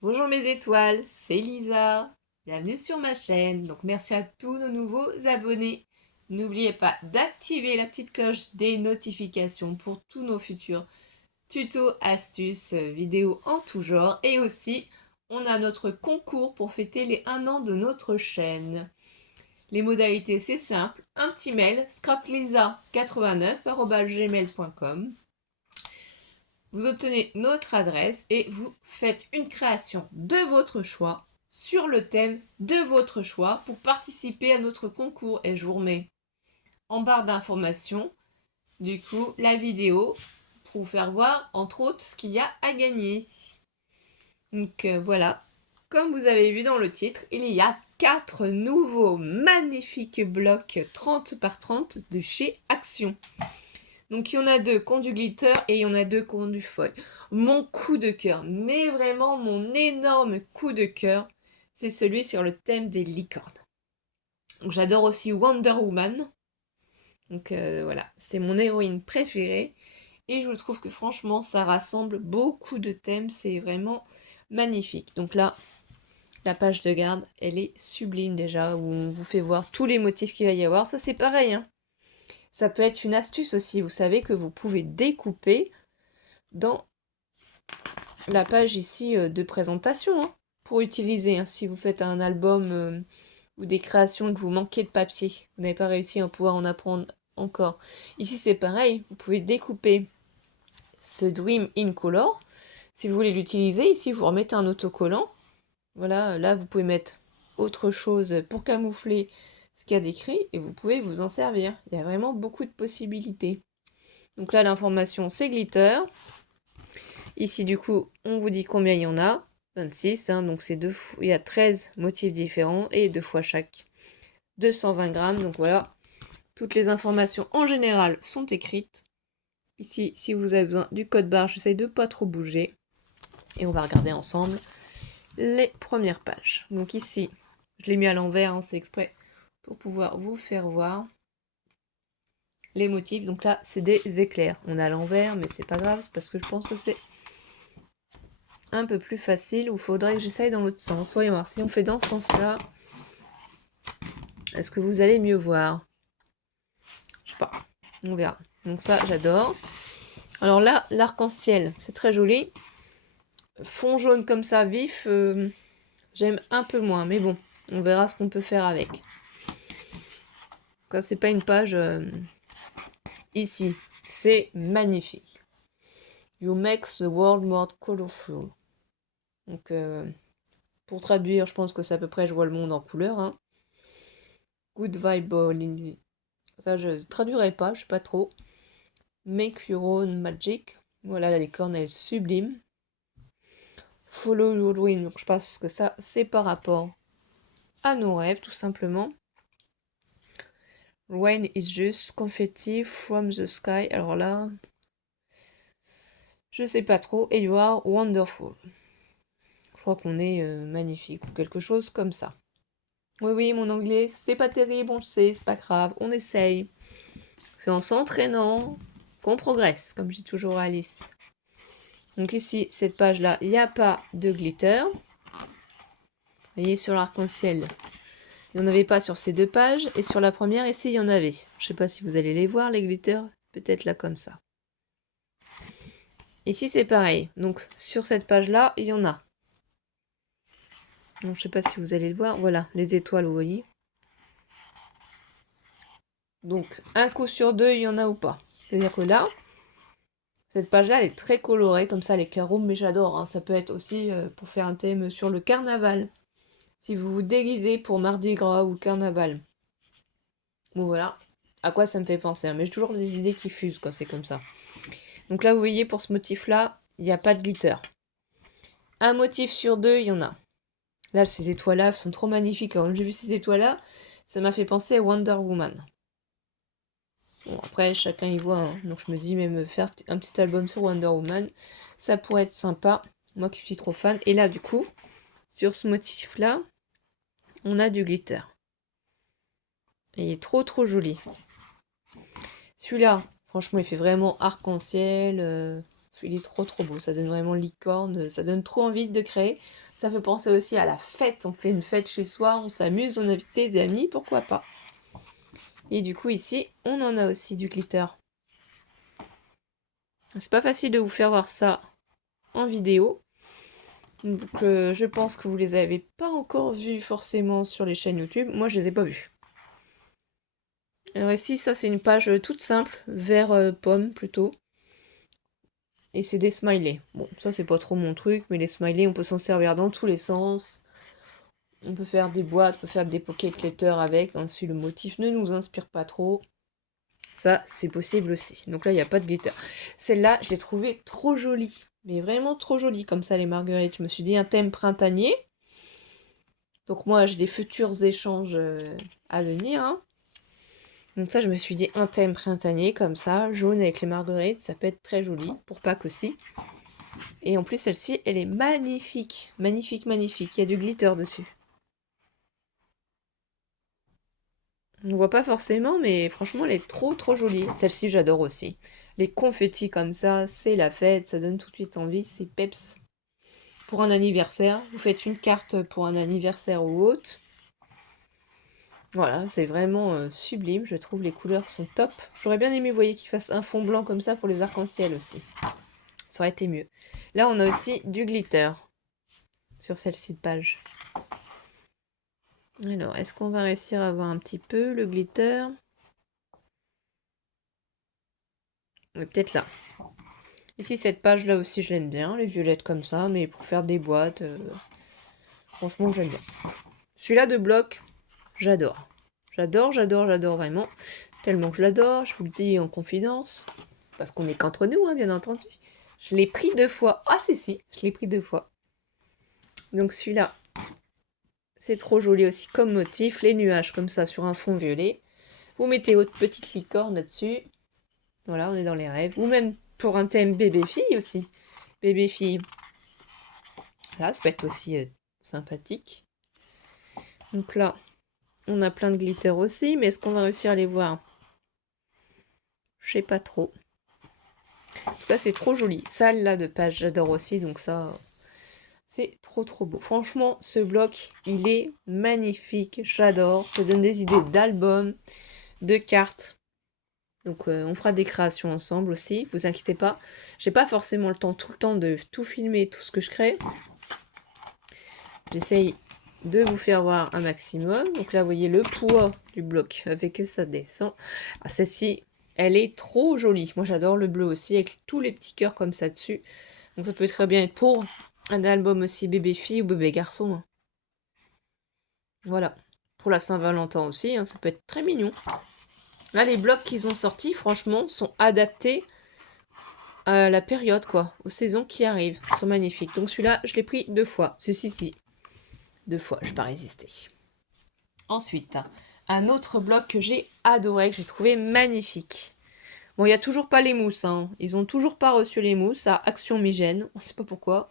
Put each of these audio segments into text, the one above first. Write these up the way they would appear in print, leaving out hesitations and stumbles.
Bonjour mes étoiles, c'est Lisa. Bienvenue sur ma chaîne. Donc merci à tous nos nouveaux abonnés. N'oubliez pas d'activer la petite cloche des notifications pour tous nos futurs tutos, astuces, vidéos en tout genre. Et aussi, on a notre concours pour fêter les 1 an de notre chaîne. Les modalités, c'est simple. Un petit mail, scraplisa89@gmail.com. Vous obtenez notre adresse et vous faites une création de votre choix sur le thème de votre choix pour participer à notre concours. Et je vous remets en barre d'informations, du coup, la vidéo pour vous faire voir, entre autres, ce qu'il y a à gagner. Donc voilà, comme vous avez vu dans le titre, il y a 4 nouveaux magnifiques blocs 30 par 30 de chez Action. Donc il y en a 2 qui ont du glitter et il y en a 2 qui ont du foil. Mon coup de cœur, mais vraiment mon énorme coup de cœur, c'est celui sur le thème des licornes. Donc j'adore aussi Wonder Woman. Donc voilà, c'est mon héroïne préférée. Et je trouve que franchement, ça rassemble beaucoup de thèmes. C'est vraiment magnifique. Donc là, la page de garde, elle est sublime déjà, où on vous fait voir tous les motifs qu'il va y avoir. Ça c'est pareil, hein. Ça peut être une astuce aussi. Vous savez que vous pouvez découper dans la page ici de présentation, hein, pour utiliser, hein, si vous faites un album ou des créations et que vous manquez de papier, vous n'avez pas réussi à pouvoir en apprendre encore. Ici c'est pareil, vous pouvez découper ce Dream in Color. Si vous voulez l'utiliser, ici vous remettez un autocollant. Voilà, là vous pouvez mettre autre chose pour camoufler ce qu'il y a décrit et vous pouvez vous en servir. Il y a vraiment beaucoup de possibilités. Donc là l'information c'est glitter. Ici, du coup, on vous dit combien il y en a. 26, hein, donc c'est il y a 13 motifs différents et 2 fois chaque. 220 grammes, donc voilà. Toutes les informations en général sont écrites. Ici, si vous avez besoin du code barre, j'essaie de ne pas trop bouger. Et on va regarder ensemble les premières pages. Donc ici, je l'ai mis à l'envers, hein, c'est exprès pour pouvoir vous faire voir les motifs. Donc là, c'est des éclairs. On a à l'envers, mais c'est pas grave, c'est parce que je pense que c'est un peu plus facile, ou faudrait que j'essaye dans l'autre sens. Voyons voir, si on fait dans ce sens-là, est-ce que vous allez mieux voir? Je sais pas, on verra. Donc ça, j'adore. Alors là, l'arc-en-ciel, c'est très joli. Fond jaune comme ça, vif, j'aime un peu moins, mais bon, on verra ce qu'on peut faire avec. Ça, c'est pas une page ici. C'est magnifique. You make the world more colorful. Donc, pour traduire, je pense que c'est à peu près je vois le monde en couleur. Hein. Good vibe. Ça, je traduirai pas, je sais pas trop. Make your own magic. Voilà, la licorne, elle est sublime. Follow your dream. Donc, je pense que ça, c'est par rapport à nos rêves, tout simplement. Rain is just confetti from the sky. Alors là, je sais pas trop. Et you are wonderful. Je crois qu'on est magnifique ou quelque chose comme ça. Oui, oui, mon anglais, c'est pas terrible, on le sait, c'est pas grave, on essaye. C'est en s'entraînant qu'on progresse, comme je dis toujours à Alice. Donc ici, cette page-là, il n'y a pas de glitter. Vous voyez, sur l'arc-en-ciel, il n'y en avait pas sur ces 2 pages. Et sur la première, ici, il y en avait. Je ne sais pas si vous allez les voir, les glitters. Peut-être là, comme ça. Ici, c'est pareil. Donc, sur cette page-là, il y en a. Donc, je ne sais pas si vous allez le voir. Voilà, les étoiles, vous voyez. Donc, un coup sur 2, il y en a ou pas. C'est-à-dire que là, cette page-là, elle est très colorée, comme ça, les carreaux, mais j'adore. Hein. Ça peut être aussi pour faire un thème sur le carnaval. Si vous vous déguisez pour Mardi Gras ou le carnaval. Bon, voilà. À quoi ça me fait penser. Hein. Mais j'ai toujours des idées qui fusent quand c'est comme ça. Donc là, vous voyez, pour ce motif-là, il n'y a pas de glitter. Un motif sur 2, il y en a. Là, ces étoiles-là sont trop magnifiques. Quand j'ai vu ces étoiles-là, ça m'a fait penser à Wonder Woman. Bon, après, chacun y voit. Hein. Donc je me dis, même faire un petit album sur Wonder Woman, ça pourrait être sympa. Moi qui suis trop fan. Et là, du coup, sur ce motif-là, on a du glitter. Et il est trop trop joli. Celui-là, franchement, il fait vraiment arc-en-ciel. Il est trop beau, ça donne vraiment licorne, ça donne trop envie de créer. Ça fait penser aussi à la fête, on fait une fête chez soi, on s'amuse, on invite des amis, pourquoi pas. Et du coup ici, on en a aussi du glitter. C'est pas facile de vous faire voir ça en vidéo. Donc je pense que vous les avez pas encore vus forcément sur les chaînes YouTube. Moi je les ai pas vus. Alors ici, ça c'est une page toute simple, vert pomme plutôt. Et c'est des smileys. Bon, ça c'est pas trop mon truc, mais les smileys, on peut s'en servir dans tous les sens. On peut faire des boîtes, on peut faire des pocket letters avec, hein, si le motif ne nous inspire pas trop. Ça, c'est possible aussi. Donc là, il n'y a pas de glitter. Celle-là, je l'ai trouvée trop jolie. Mais vraiment trop jolie, comme ça, les marguerites. Je me suis dit un thème printanier. Donc moi, j'ai des futurs échanges à venir, hein. Donc ça, je me suis dit un thème printanier, comme ça, jaune avec les marguerites, ça peut être très joli, pour Pâques aussi. Et en plus, celle-ci, elle est magnifique. Magnifique, magnifique. Il y a du glitter dessus. On ne voit pas forcément, mais franchement, elle est trop jolie. Celle-ci, j'adore aussi. Les confettis comme ça, c'est la fête, ça donne tout de suite envie, c'est peps. Pour un anniversaire, vous faites une carte pour un anniversaire ou autre. Voilà, c'est vraiment sublime, je trouve les couleurs sont top. J'aurais bien aimé, vous voyez, qu'ils fassent un fond blanc comme ça pour les arcs-en-ciel aussi. Ça aurait été mieux. Là, on a aussi du glitter sur celle-ci de page. Alors, est-ce qu'on va réussir à voir un petit peu le glitter? Oui, peut-être là. Ici, cette page-là aussi, je l'aime bien, les violettes comme ça, mais pour faire des boîtes, franchement, j'aime bien. Celui-là de bloc, j'adore. J'adore vraiment. Tellement que je l'adore, je vous le dis en confidence. Parce qu'on est qu'entre nous, hein, bien entendu. Je l'ai pris 2 fois. Ah si, je l'ai pris 2 fois. Donc celui-là, c'est trop joli aussi comme motif. Les nuages comme ça sur un fond violet. Vous mettez votre petite licorne là-dessus. Voilà, on est dans les rêves. Ou même pour un thème bébé-fille aussi. Bébé-fille. Là, ça peut être aussi sympathique. Donc là, on a plein de glitter aussi. Mais est-ce qu'on va réussir à les voir? Je sais pas trop. En tout cas, c'est trop joli. Ça, là, de page, j'adore aussi. Donc ça, c'est trop beau. Franchement, ce bloc, il est magnifique. J'adore. Ça donne des idées d'albums, de cartes. Donc on fera des créations ensemble aussi. Vous inquiétez pas. J'ai pas forcément le temps tout le temps de tout filmer, tout ce que je crée. J'essaye de vous faire voir un maximum. Donc là, vous voyez le poids du bloc avec ça descend. Ah, celle-ci, elle est trop jolie. Moi, j'adore le bleu aussi avec tous les petits cœurs comme ça dessus. Donc ça peut très bien être pour un album aussi bébé-fille ou bébé-garçon. Hein. Voilà. Pour la Saint-Valentin aussi, hein, ça peut être très mignon. Là, les blocs qu'ils ont sortis, franchement, sont adaptés à la période, quoi, aux saisons qui arrivent. Ils sont magnifiques. Donc celui-là, je l'ai pris 2 fois. Si. 2 fois, je n'ai pas résisté. Ensuite, un autre bloc que j'ai adoré, que j'ai trouvé magnifique. Bon, il n'y a toujours pas les mousses, hein. Ils ont toujours pas reçu les mousses à Action Migène. On ne sait pas pourquoi.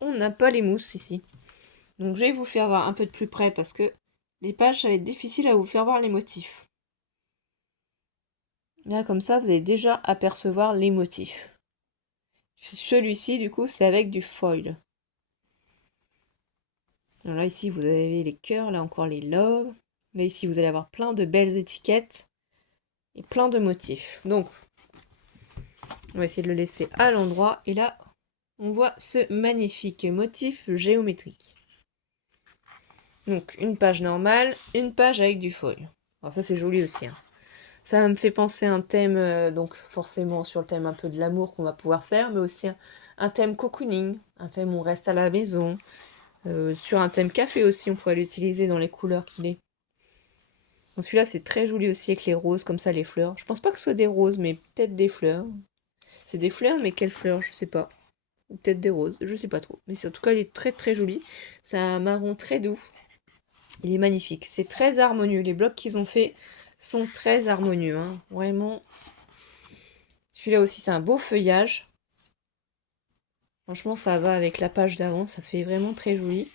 On n'a pas les mousses ici. Donc je vais vous faire voir un peu de plus près parce que les pages, ça va être difficile à vous faire voir les motifs. Là, comme ça, vous allez déjà apercevoir les motifs. Celui-ci, du coup, c'est avec du foil. Alors là, ici, vous avez les cœurs, là encore les love. Là, ici, vous allez avoir plein de belles étiquettes et plein de motifs. Donc, on va essayer de le laisser à l'endroit. Et là, on voit ce magnifique motif géométrique. Donc, une page normale, une page avec du foil. Alors ça, c'est joli aussi. Hein. Ça me fait penser à un thème, donc forcément sur le thème un peu de l'amour qu'on va pouvoir faire, mais aussi un thème cocooning, un thème où on reste à la maison. Sur un thème café aussi, on pourrait l'utiliser dans les couleurs qu'il est. Donc celui-là, c'est très joli aussi avec les roses, comme ça, les fleurs. Je pense pas que ce soit des roses, mais peut-être des fleurs. C'est des fleurs, mais quelles fleurs? Je sais pas. Ou peut-être des roses, je sais pas trop. Mais en tout cas, il est très joli. C'est un marron très doux. Il est magnifique. C'est très harmonieux. Les blocs qu'ils ont fait sont très harmonieux. Hein. Vraiment. Celui-là aussi, c'est un beau feuillage. Franchement, ça va avec la page d'avant. Ça fait vraiment très joli.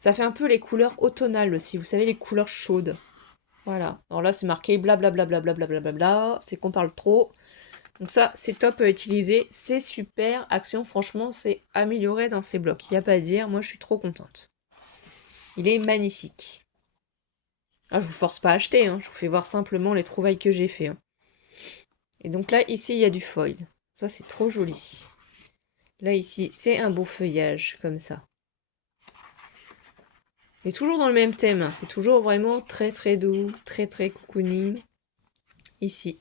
Ça fait un peu les couleurs automnales aussi. Vous savez, les couleurs chaudes. Voilà. Alors là, c'est marqué blablabla. C'est qu'on parle trop. Donc ça, c'est top à utiliser. C'est super. Action, franchement, c'est amélioré dans ces blocs. Il n'y a pas à dire. Moi, je suis trop contente. Il est magnifique. Ah, je vous force pas à acheter. Hein. Je vous fais voir simplement les trouvailles que j'ai fait. Hein. Et donc là, ici, il y a du foil. Ça, c'est trop joli. Là, ici, c'est un beau feuillage, comme ça. Et toujours dans le même thème. Hein. C'est toujours vraiment très, très doux. Très, très cocooning. Ici,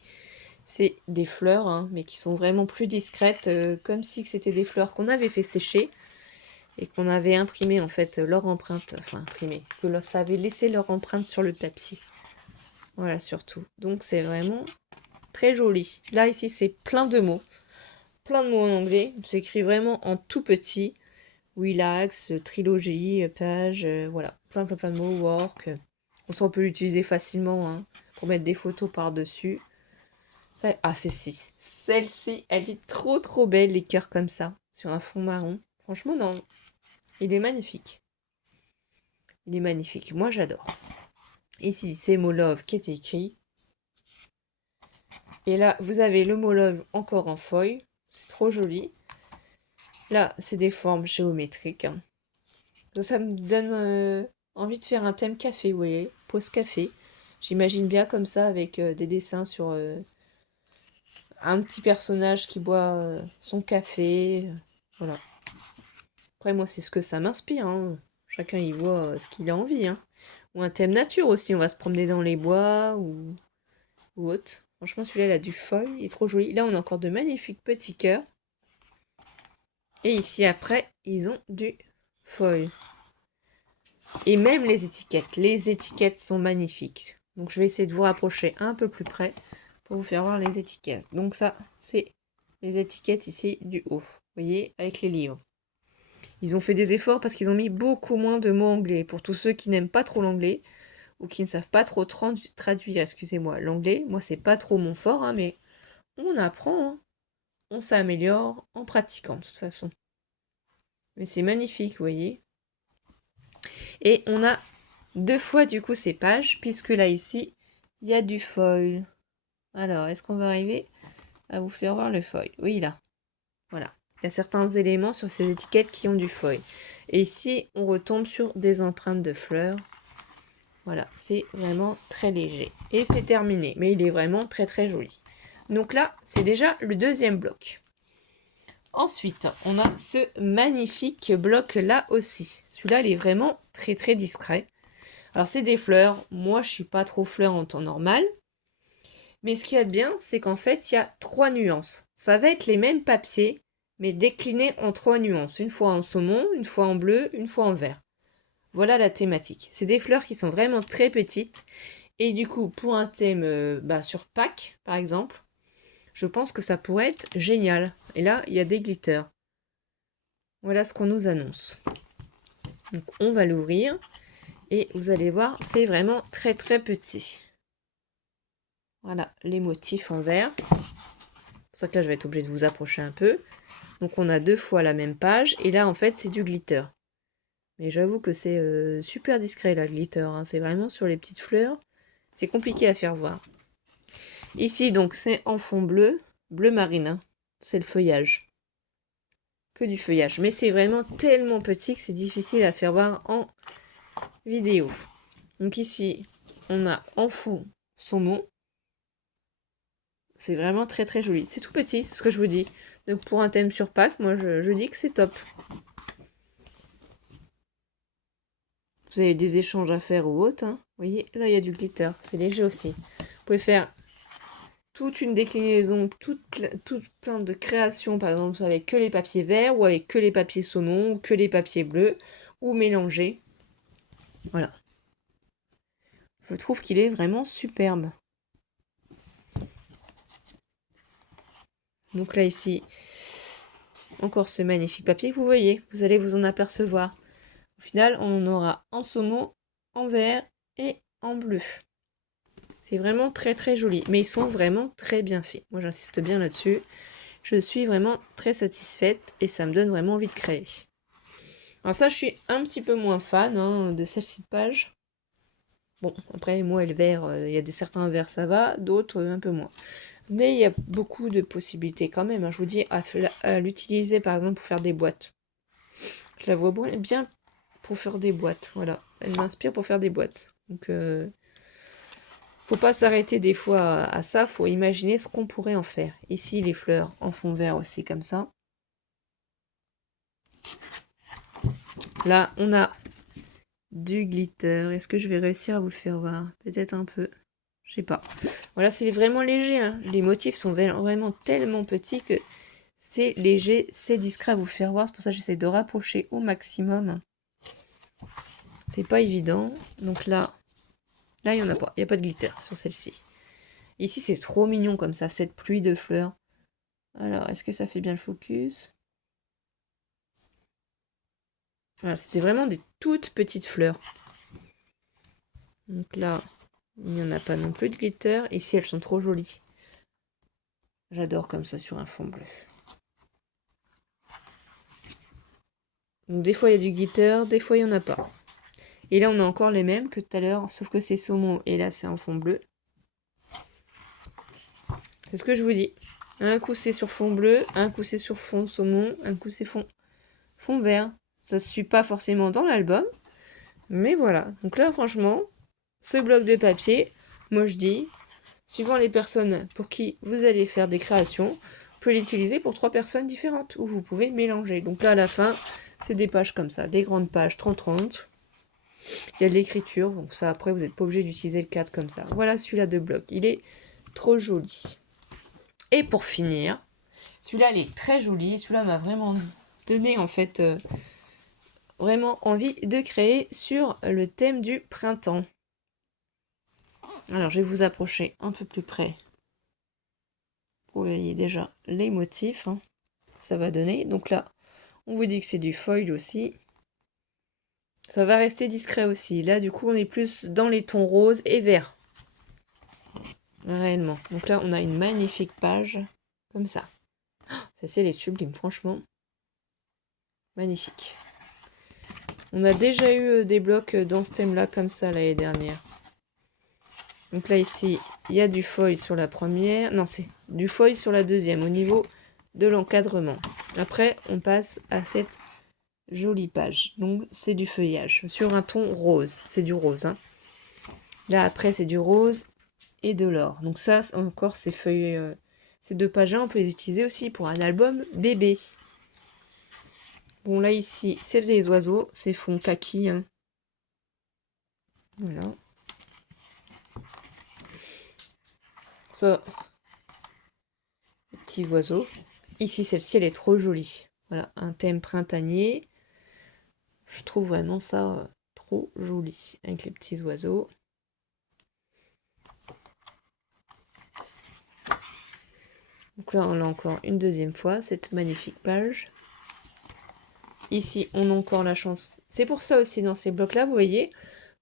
c'est des fleurs, hein, mais qui sont vraiment plus discrètes, comme si c'était des fleurs qu'on avait fait sécher et qu'on avait imprimé en fait leur empreinte, enfin imprimé, que ça avait laissé leur empreinte sur le papier. Voilà, surtout. Donc c'est vraiment très joli. Là, ici, c'est plein de mots en anglais. C'est écrit vraiment en tout petit. Relax, trilogie, page, voilà, plein de mots, work. On peut l'utiliser facilement hein, pour mettre des photos par-dessus. Ah, celle-ci. Celle-ci, elle est trop belle, les cœurs comme ça, sur un fond marron. Franchement, non. Il est magnifique. Il est magnifique. Moi, j'adore. Ici, c'est mot love qui est écrit. Et là, vous avez le mot love encore en feuille. C'est trop joli. Là, c'est des formes géométriques. Ça me donne envie de faire un thème café, vous voyez. Pause café. J'imagine bien comme ça, avec des dessins sur un petit personnage qui boit son café. Voilà. Après, moi, c'est ce que ça m'inspire. Hein. Chacun y voit ce qu'il a envie. Hein. Ou un thème nature aussi. On va se promener dans les bois ou autre. Franchement, celui-là, il a du foil. Il est trop joli. Là, on a encore de magnifiques petits cœurs. Et ici, après, ils ont du foil. Et même les étiquettes. Les étiquettes sont magnifiques. Donc, je vais essayer de vous rapprocher un peu plus près pour vous faire voir les étiquettes. Donc, ça, c'est les étiquettes ici du haut. Vous voyez, avec les livres. Ils ont fait des efforts parce qu'ils ont mis beaucoup moins de mots anglais. Pour tous ceux qui n'aiment pas trop l'anglais ou qui ne savent pas trop traduire, excusez-moi, l'anglais, moi c'est pas trop mon fort, hein, mais on apprend, hein. On s'améliore en pratiquant de toute façon. Mais c'est magnifique, vous voyez. Et on a 2 fois du coup ces pages, puisque là ici, il y a du foil. Alors, est-ce qu'on va arriver à vous faire voir le foil? Oui, là. Voilà. Il y a certains éléments sur ces étiquettes qui ont du foil. Et ici, on retombe sur des empreintes de fleurs. Voilà, c'est vraiment très léger. Et c'est terminé, mais il est vraiment très joli. Donc là, c'est déjà le deuxième bloc. Ensuite, on a ce magnifique bloc là aussi. Celui-là, il est vraiment très discret. Alors, c'est des fleurs. Moi, je suis pas trop fleur en temps normal. Mais ce qu'il y a de bien, c'est qu'en fait, il y a 3 nuances. Ça va être les mêmes papiers, mais déclinés en 3 nuances. Une fois en saumon, une fois en bleu, une fois en vert. Voilà la thématique. C'est des fleurs qui sont vraiment très petites. Et du coup, pour un thème sur Pâques, par exemple, je pense que ça pourrait être génial. Et là, il y a des glitters. Voilà ce qu'on nous annonce. Donc, on va l'ouvrir. Et vous allez voir, c'est vraiment très petit. Voilà, les motifs en vert. C'est pour ça que là, je vais être obligée de vous approcher un peu. Donc, on a 2 fois la même page. Et là, en fait, c'est du glitter. Mais j'avoue que c'est super discret, là, le glitter. Hein. C'est vraiment sur les petites fleurs. C'est compliqué à faire voir. Ici, donc, c'est en fond bleu. Bleu marine. Hein. C'est le feuillage. Que du feuillage. Mais c'est vraiment tellement petit que c'est difficile à faire voir en vidéo. Donc ici, on a en fond saumon. C'est vraiment très joli. C'est tout petit, c'est ce que je vous dis. Donc pour un thème sur Pâques, moi je dis que c'est top. Vous avez des échanges à faire ou autre. Hein. Vous voyez, là il y a du glitter. C'est léger aussi. Vous pouvez faire toute une déclinaison, toute plein de créations, par exemple avec que les papiers verts ou avec que les papiers saumon ou que les papiers bleus ou mélanger. Voilà. Je trouve qu'il est vraiment superbe. Donc là ici, encore ce magnifique papier, vous voyez, vous allez vous en apercevoir. Au final, on en aura en saumon, en vert et en bleu. C'est vraiment très joli, mais ils sont vraiment très bien faits. Moi j'insiste bien là-dessus. Je suis vraiment très satisfaite et ça me donne vraiment envie de créer. Alors ça, je suis un petit peu moins fan hein, de celle-ci de page. Bon, après, moi, le vert, il y a certains verts, ça va, d'autres, un peu moins. Mais il y a beaucoup de possibilités quand même, hein. Je vous dis, à l'utiliser par exemple pour faire des boîtes. Je la vois bien pour faire des boîtes, voilà. Elle m'inspire pour faire des boîtes. Donc, faut pas s'arrêter des fois à ça, faut imaginer ce qu'on pourrait en faire. Ici, les fleurs en fond vert aussi, comme ça. Là, on a du glitter. Est-ce que je vais réussir à vous le faire voir? Peut-être un peu. Je sais pas. Voilà, c'est vraiment léger, hein. Les motifs sont vraiment tellement petits que c'est léger, c'est discret à vous faire voir. C'est pour ça que j'essaie de rapprocher au maximum. C'est pas évident. Donc là, il n'y en a pas. Il n'y a pas de glitter sur celle-ci. Ici, c'est trop mignon comme ça, cette pluie de fleurs. Alors, est-ce que ça fait bien le focus? Voilà, c'était vraiment des toutes petites fleurs. Donc là, il n'y en a pas non plus de glitter. Ici, elles sont trop jolies. J'adore comme ça sur un fond bleu. Donc des fois, il y a du glitter, des fois, il n'y en a pas. Et là, on a encore les mêmes que tout à l'heure, sauf que c'est saumon et là, c'est en fond bleu. C'est ce que je vous dis. Un coup, c'est sur fond bleu, un coup, c'est sur fond saumon, un coup, c'est fond vert. Ça ne se suit pas forcément dans l'album, mais voilà. Donc là, franchement, ce bloc de papier, moi, je dis, suivant les personnes pour qui vous allez faire des créations, vous pouvez l'utiliser pour 3 personnes différentes, ou vous pouvez mélanger. Donc là, à la fin, c'est des pages comme ça, des grandes pages 30-30. Il y a de l'écriture, donc ça, après, vous n'êtes pas obligé d'utiliser le 4 comme ça. Voilà celui-là de bloc, il est trop joli. Et pour finir, celui-là, il est très joli. Celui-là m'a vraiment donné, en fait, vraiment envie de créer sur le thème du printemps. Alors, je vais vous approcher un peu plus près. Vous voyez déjà les motifs, hein. Ça va donner. Donc là, on vous dit que c'est du foil aussi. Ça va rester discret aussi. Là, du coup, on est plus dans les tons roses et verts. Réellement. Donc là, on a une magnifique page. Comme ça. Celle-ci, elle est sublime, franchement. Magnifique. On a déjà eu des blocs dans ce thème-là, comme ça, l'année dernière. Donc là, ici, il y a du foil sur la première. Non, c'est du foil sur la deuxième, au niveau de l'encadrement. Après, on passe à cette jolie page. Donc, c'est du feuillage sur un ton rose. C'est du rose, hein. Là, après, c'est du rose et de l'or. Donc ça, encore, ces feuilles... ces 2 pages-là, on peut les utiliser aussi pour un album bébé. Bon, là, ici, c'est des oiseaux. C'est fond kaki, hein. Voilà. Ça, les petits oiseaux. Ici, celle-ci, elle est trop jolie. Voilà, un thème printanier. Je trouve vraiment ça trop joli, avec les petits oiseaux. Donc là, on a encore une deuxième fois, cette magnifique page. Ici, on a encore la chance. C'est pour ça aussi, dans ces blocs-là, vous voyez,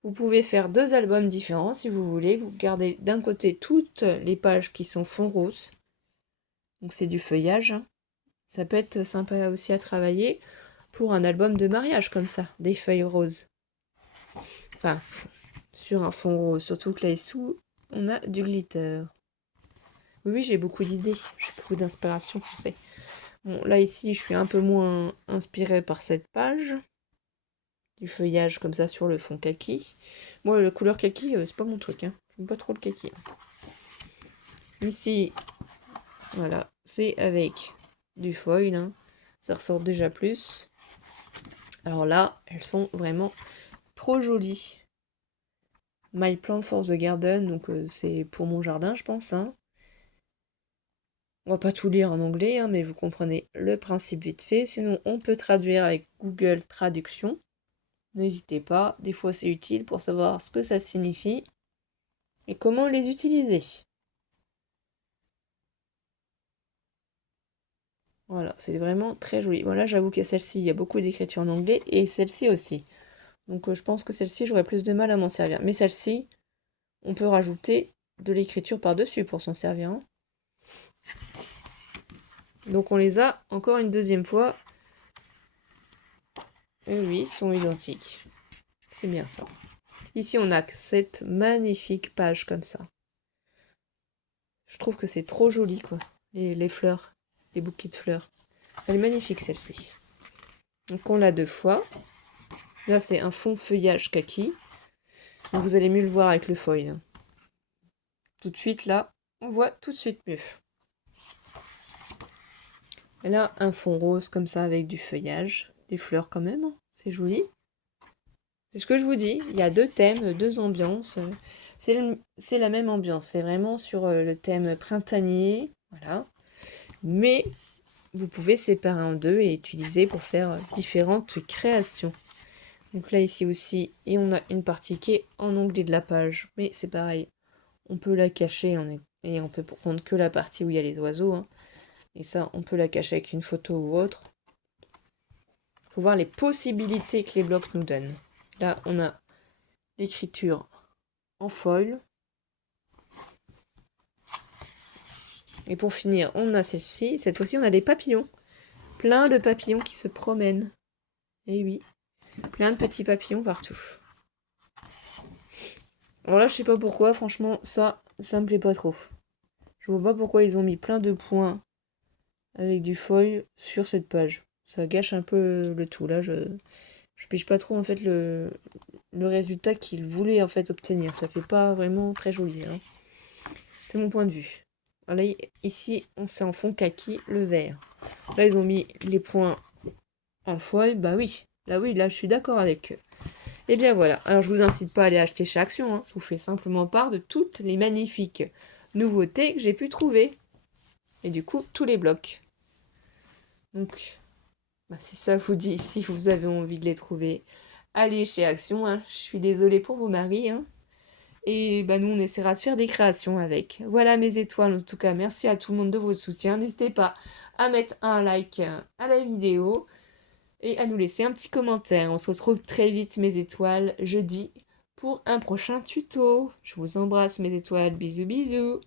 vous pouvez faire 2 albums différents si vous voulez. Vous gardez d'un côté toutes les pages qui sont fond rose. Donc c'est du feuillage, hein. Ça peut être sympa aussi à travailler pour un album de mariage comme ça, des feuilles roses. Enfin, sur un fond rose, surtout que là dessous, on a du glitter. Oui, j'ai beaucoup d'idées, j'ai beaucoup d'inspiration, je sais. Bon, là ici, je suis un peu moins inspirée par cette page. Du feuillage comme ça sur le fond kaki. Moi, la couleur kaki, c'est pas mon truc, hein. J'aime pas trop le kaki. Ici, voilà, c'est avec du foil, hein. Ça ressort déjà plus. Alors là, elles sont vraiment trop jolies. My Plant for the Garden, donc c'est pour mon jardin, je pense, hein. On va pas tout lire en anglais, hein, mais vous comprenez le principe vite fait. Sinon, on peut traduire avec Google Traduction. N'hésitez pas, des fois c'est utile pour savoir ce que ça signifie et comment les utiliser. Voilà, c'est vraiment très joli. Bon, là, j'avoue que celle-ci, il y a beaucoup d'écriture en anglais et celle-ci aussi. Donc, je pense que celle-ci, j'aurais plus de mal à m'en servir. Mais celle-ci, on peut rajouter de l'écriture par-dessus pour s'en servir, hein. Donc, on les a encore une deuxième fois. Et oui, ils sont identiques. C'est bien ça. Ici, on a cette magnifique page comme ça. Je trouve que c'est trop joli, quoi. Les fleurs, les bouquets de fleurs. Elle est magnifique, celle-ci. Donc on l'a 2 fois. Là, c'est un fond feuillage kaki. Donc, vous allez mieux le voir avec le foil. Tout de suite, là, on voit tout de suite mieux. Et là, un fond rose comme ça avec du feuillage. Des fleurs quand même. C'est joli. C'est ce que je vous dis. Il y a 2 thèmes, 2 ambiances. C'est la même ambiance. C'est vraiment sur le thème printanier. Voilà. Mais vous pouvez séparer en 2 et utiliser pour faire différentes créations. Donc là, ici aussi, et on a une partie qui est en onglet de la page. Mais c'est pareil. On peut la cacher et on peut prendre que la partie où il y a les oiseaux. Hein. Et ça, on peut la cacher avec une photo ou autre. Il faut voir les possibilités que les blocs nous donnent. Là, on a l'écriture en foil. Et pour finir, on a celle-ci. Cette fois-ci, on a des papillons. Plein de papillons qui se promènent. Et oui, plein de petits papillons partout. Alors là, je sais pas pourquoi, franchement, ça me plaît pas trop. Je vois pas pourquoi ils ont mis plein de points avec du foil sur cette page. Ça gâche un peu le tout. Là, je pige pas trop en fait le résultat qu'ils voulaient en fait obtenir. Ça fait pas vraiment très joli. Hein. C'est mon point de vue. Alors là, ici, c'est en fond kaki, le vert. Là, ils ont mis les points en foil. Bah oui, là, je suis d'accord avec eux. Et bien voilà. Alors, je vous incite pas à aller acheter chez Action. Hein. Je vous fais simplement part de toutes les magnifiques nouveautés que j'ai pu trouver. Et du coup, tous les blocs. Donc, si ça vous dit, si vous avez envie de les trouver, allez chez Action. Hein. Je suis désolée pour vos maris. Hein. Et nous, on essaiera de faire des créations avec. Voilà mes étoiles. En tout cas, merci à tout le monde de votre soutien. N'hésitez pas à mettre un like à la vidéo et à nous laisser un petit commentaire. On se retrouve très vite, mes étoiles, jeudi, pour un prochain tuto. Je vous embrasse, mes étoiles. Bisous, bisous.